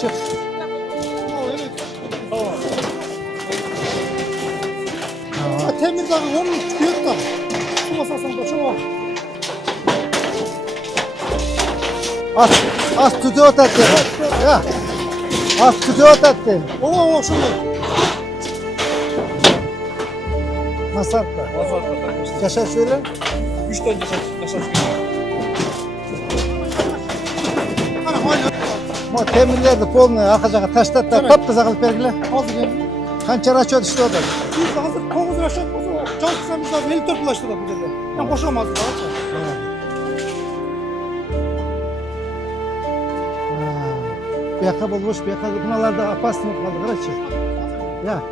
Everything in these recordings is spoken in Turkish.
çık. Temiz abi, onun büyük tabi. Şu masasını da şu var. Az tutuyor tattı. Ya. Az tutuyor tattı. O şunu. Nasıl attı? Yaşar şöyle. 3 tane yaşar. Ma temirlerdi polunu akacağı taşlattı. Evet. Top kıza kılıp vergiler. Hazır geldi. Kançar açıyordu işte orada. Biz de hazır konuzu aşağı çalışırsan biz de 54 bulaştırdık bu dedi. Ben koşamazdım daha. Bir yaka bulmuş, bir yaka bunalarda apasını kaldı karaçı. Ya.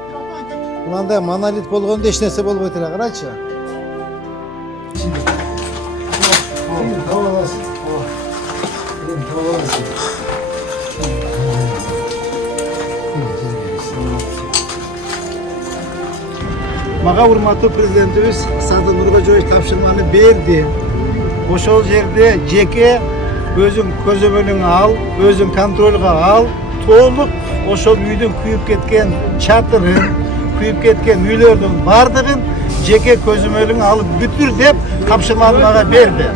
Bunlarda manalit bolğonda hiç narsa bolup ötüre karaçı. Havalasın. Havalasın. Mağa hurmatlı prezidentimiz Sadı Nurkojoviç tavşırmanı berdi. Oşol yerde jeke özün közömönüңө al, özün kontrolga al. Толук ошол үйдүн күйүп кеткен чатырын, күйүп кеткен үйлөрдүн бардыгын жеке көзөмөлүңө алып бүтүр деп тапшырманы мага берди.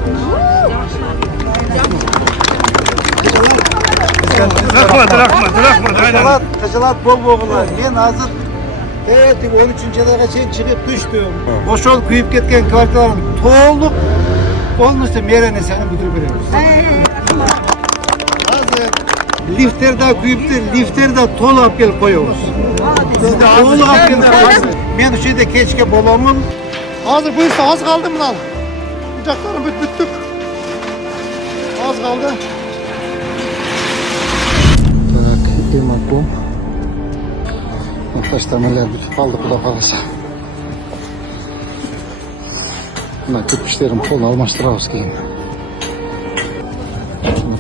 Рахмат. Кыжылат болбогула. Мен азыр эртең 13 айга чейин чыгып түштүм. Ошол күйүп кеткен квартиранын толук полностью мээренесени бүтүрүп беребиз. Lifter de kuyuptu, lifter de tol alıp gelip koyuyoruz. Siz de tol alıp gelip koyuyoruz. Ben şu şeyde keşke babamın. Hazır buyursa az kaldı mı lan? Bıçaklarını büttük. Az kaldı. Так, имаком. Таштамалар бүтүп калды куда калса. Мына кирпичтерин полун алмаштырабыз кийин.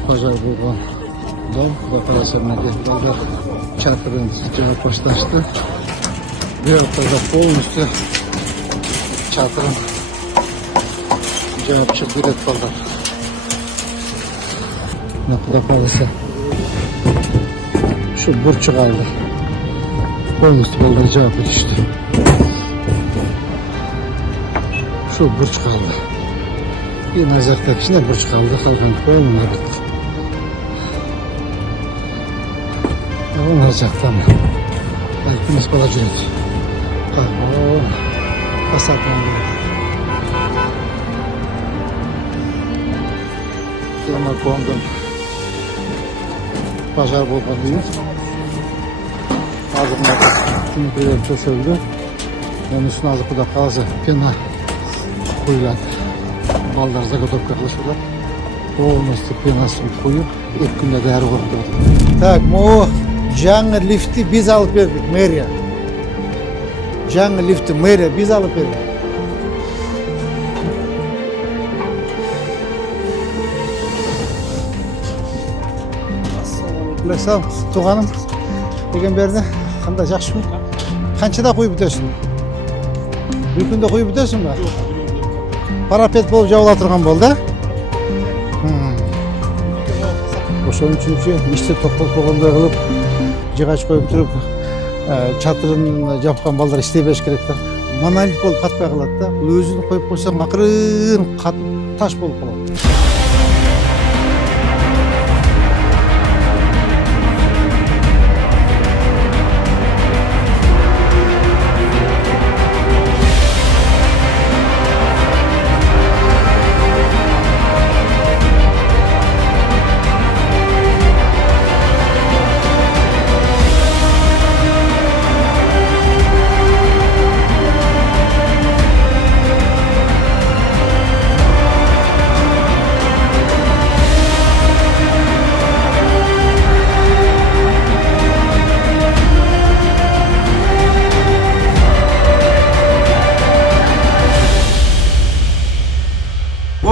Пожар болгон. Дом, куда калса балдар чатырын жаап башташты. Буякта полностью чатырын жаап чыгып кетет балдар. Мына куда калса şu burç kaldı. Polностью балдар жаап кетишти. Şu burç kaldı. Bir nazarda kişine burç kaldı. Kalkan poluna bitti. Onu alacaklar mı? Belki nasıl olacak? Kahve, kasaptan geldi. Sonra kondum. Pazar bulmalıyız. Ağzımda tümüklerim kesildi. Onun üstüne azıcık da fazla pena koyuladı. Ballar zagodovka kılışırlar. Polностью penasını koyup ilk günde değer korktu. Tak, bu жаңы лифти biz alıp verdik meriya. Жаңы lifti meriya biz alıp verdik. Sağ tuğanım. Bugün berdi. Kanda жақсы mı? Kançada koyup bitesin? Bir günde koyup bitesin mi? Parapet bolup jabıla turgan boldu. Ошон үчүн ишти токтотуп болгондой кылып жыгач коюп туруп чатырын жапкан балдар иштей бериш керек да. Монолит болуп катпай калат да. Бул өзүн коюп койсоң акырын катып таш болуп калат.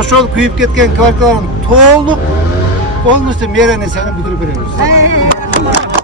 Ошол күйүп кеткен квартиранын толук полностью мээренесени бүтүрүп беребиз.